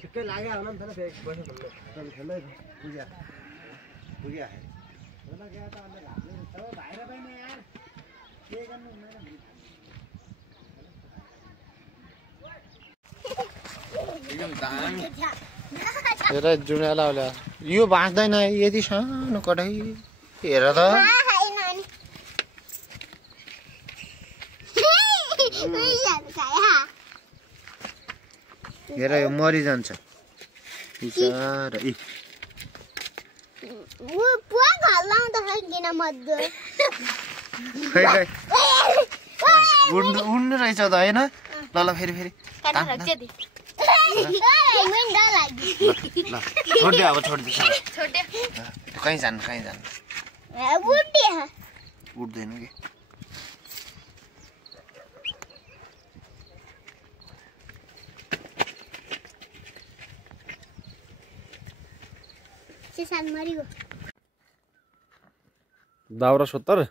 छिट्टै लाग्यो होला नि त फेरि पैसा भन्नु तर खेल्दै पुग्या पुग्या होला गया त अन्त घाप्ले सबै भाइर पनि यार के गर्नु हुँदैन एकदम दामी हेर जुनाला होला यो बाँच्दैन यति सानो कठै हेर त हेर यो मरिजान्छ बिचारा इ उड्नु रहेछ त होइन ल ल फेरि फेरि छोडिदियो अब छोडिदियो कहीँ जानु उठ्दैन कि दाउरा 70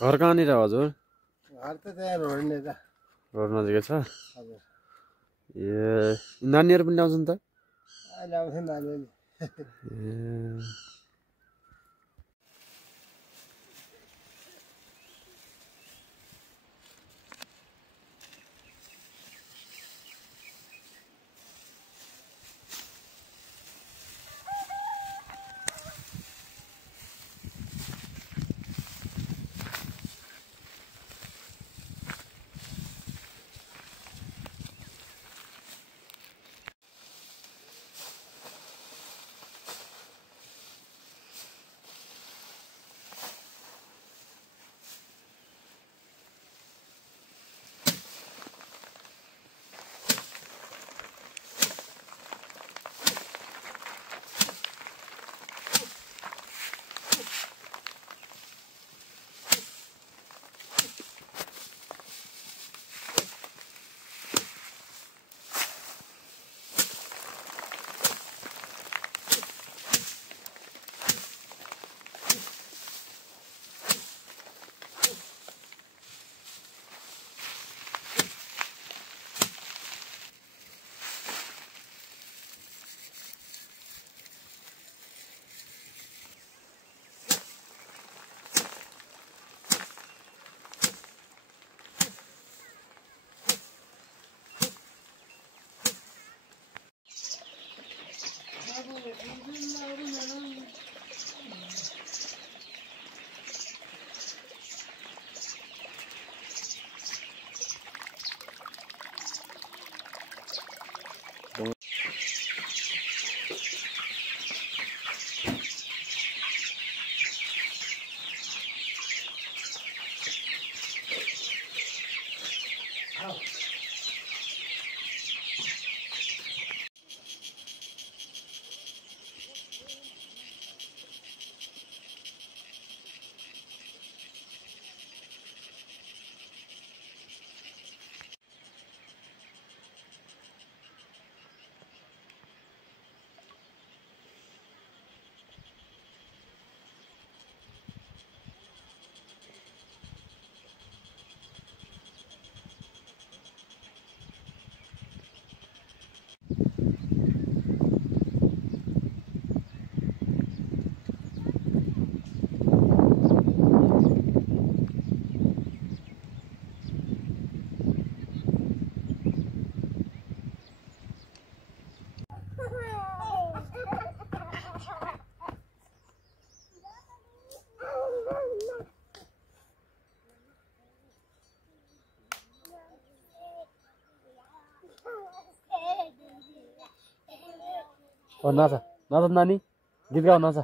घर कहाँनिर हजुर घर त त्यहाँ रोड नजिकै छ ए नानीहरू पनि ल्याउँछन् त ल्याउँछन् नानीहरू नाच नाच नानी गीत गाऊ नाच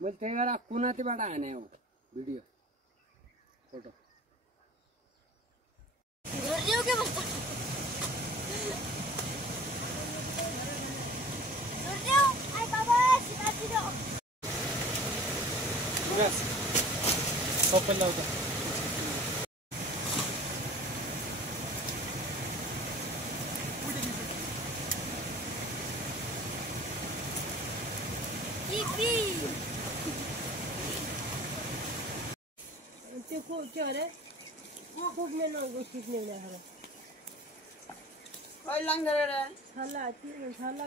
मैले त्यही भएर कुनातिबाट हाने हो भिडियो फोटो सबैलाई आउँछ त्यो अरे खोक्ने नगो सिक्ने उनीहरू कहिले लान्छ रे छल्ला छल्ला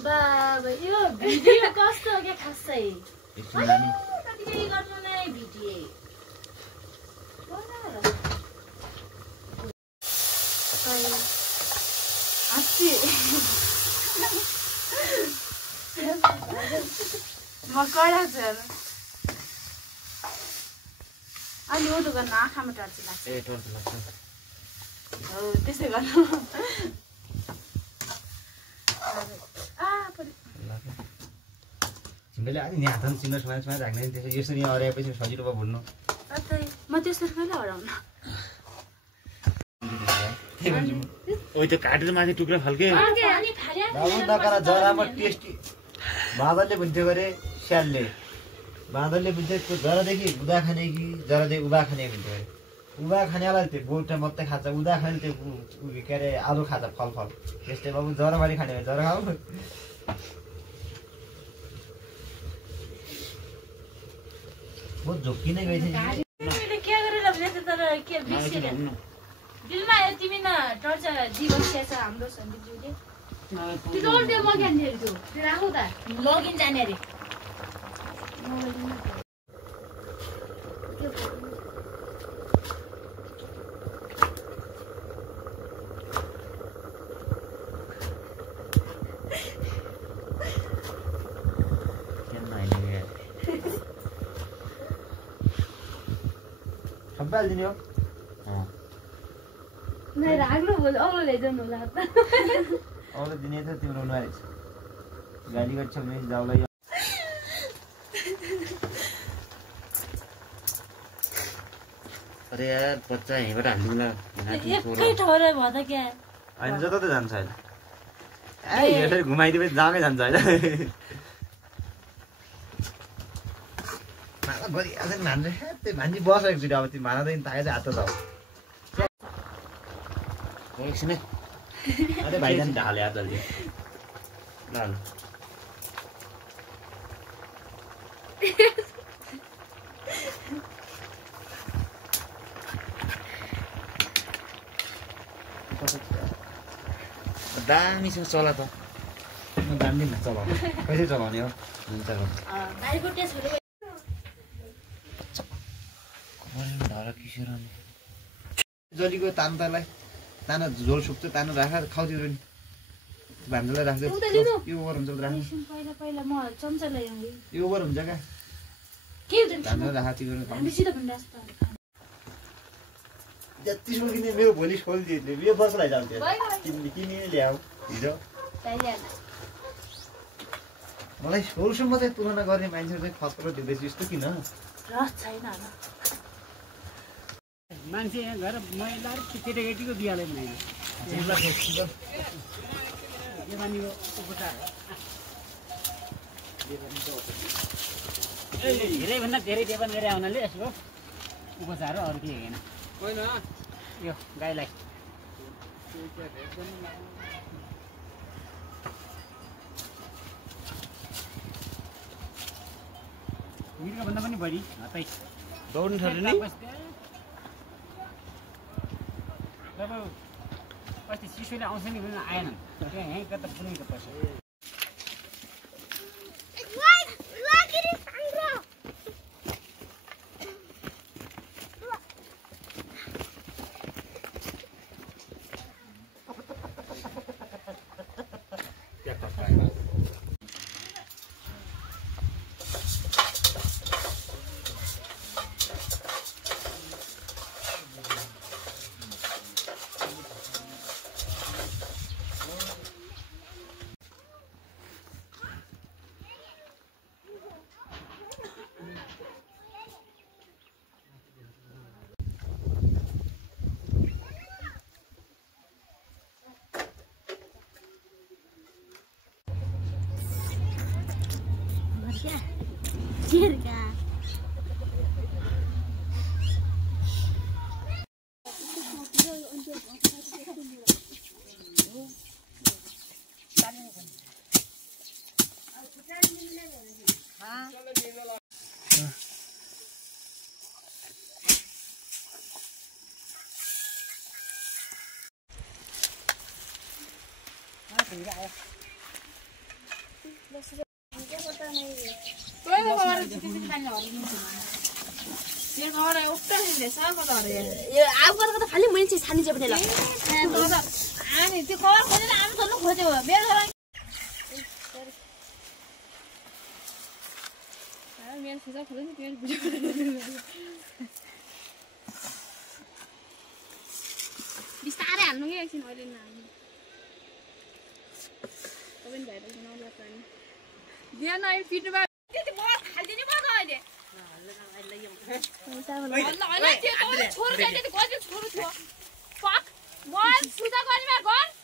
बाबा यो भिडियो कस्तो हो के खासै कति गर्नु नै भिडियो म कडा छु अनि हो त गर्न आँखामा टर्च लाग्छ ए टर्च लाग्छ हो त्यसै गर्नु तिमीले अलि यहाँ हातमा चिन्नु समाजमा राख्ने त्यसो यसरी अराएपछि सजिलो भयो भुल्नु म त्यसरी कहिले हराउन ओइ त्यो काटेर माथि टुक्रा फल्के बाबु नकर जरामा टेस्टी बाँदरले भुन्थ्यो गरे स्यालले बाँदरले भुन्थ्यो जरादेखि उदा खाने कि जरादेखि उभा खाने भुन्थ्यो अरे उभा खानेवाला त्यो बोटा मात्रै खान्छ उदा खाने त्यो के अरे आलु खान्छ फलफल त्यस्तै बाबु जराबारी खाने भने जरा खाऊ बहुत झोक्की नै गएछ के गरेर भने तर के बिर्सेर बिलमा तिमी न टर्च दिवसिया छ हाम्रो सन्दीपज्यूले त्यो टर्च दे म ज्ञान दिएर त्यो राखौ त लगइन जाने रे सबै दिने हो नै राख्नु बोल औले जानु होला त औले दिने त तिम्रो नआएछ गाडी गर्छ भने जाउला अरे यार बच्चा यहीँबाट हाल्दिउँला एकै ठौरै भयो त क्या होइन जता त जान्छ अहिले ए यसरी घुमाइदिएपछि जामै जान्छ होइन माला गरिहाल्छ नि भान्जे त्यो भान्जी बस एकचोटि अब त्यो भाँदादेखि ताकै चाहिँ हात त एकछिन है अरे भाइजान ढाले हात जल्दी ल ल दामीसँग चला त म जान्दिनँ चलाउनु कसरी चलाउने हो हुन्छ गाडीको टेस्ट हुँदै जलीको तानो तलाई तानो झोल सुक्छ तानो राखेर खाउँथ्यो नि भान्जालाई राख्दै यो ओभर हुन्छ राख्नु पहिला पहिला म चम्चा ल्याउँदै यो ओभर हुन्छ क्या के हुन्छ भान्जालाई राखेर त्यो हामी सिधा भन्दास त जतिसम्म किने मेरो भोलि खोलिदिए यो बसलाई जान्थ्यो किने ल्याऊ हिजो मलाई सोलसम्म चाहिँ तुलना गर्ने मान्छेहरू चाहिँ खतरो दिँदैछ यस्तो किन रस छैन मान्छे यहाँ गएर महिला र केटाकेटीको बिहालाई बनाइदियो धेरैभन्दा धेरै टेपन गरेर आउनाले यसको उपचार हो अरू केही होइन होइन यो गाईलाई मिर्गभन्दा पनि बढी हतै दौड्नु छोड्यो नि तपाईँ अस्ति चिसोले आउँछ नि भने आएनन् त्यहाँ यहीँ कता पुगेको पैसा खाली मान्छे छानिन्छ भने ल हामी त्यो कभर खोजेर आम चल्नु खोज्यो मेरो घर मेरो सुझाव खोज्यो नि त्यो बिस्तारै हाल्नु कि एकछिन अहिले नहाल्नु तपाईँ भएर नला पानी बिहान आइ फिट्नुमा त्यति म खाल्दिने म त अहिले छोरो छोरो थियो फक म सुझाव गर्नेमा गर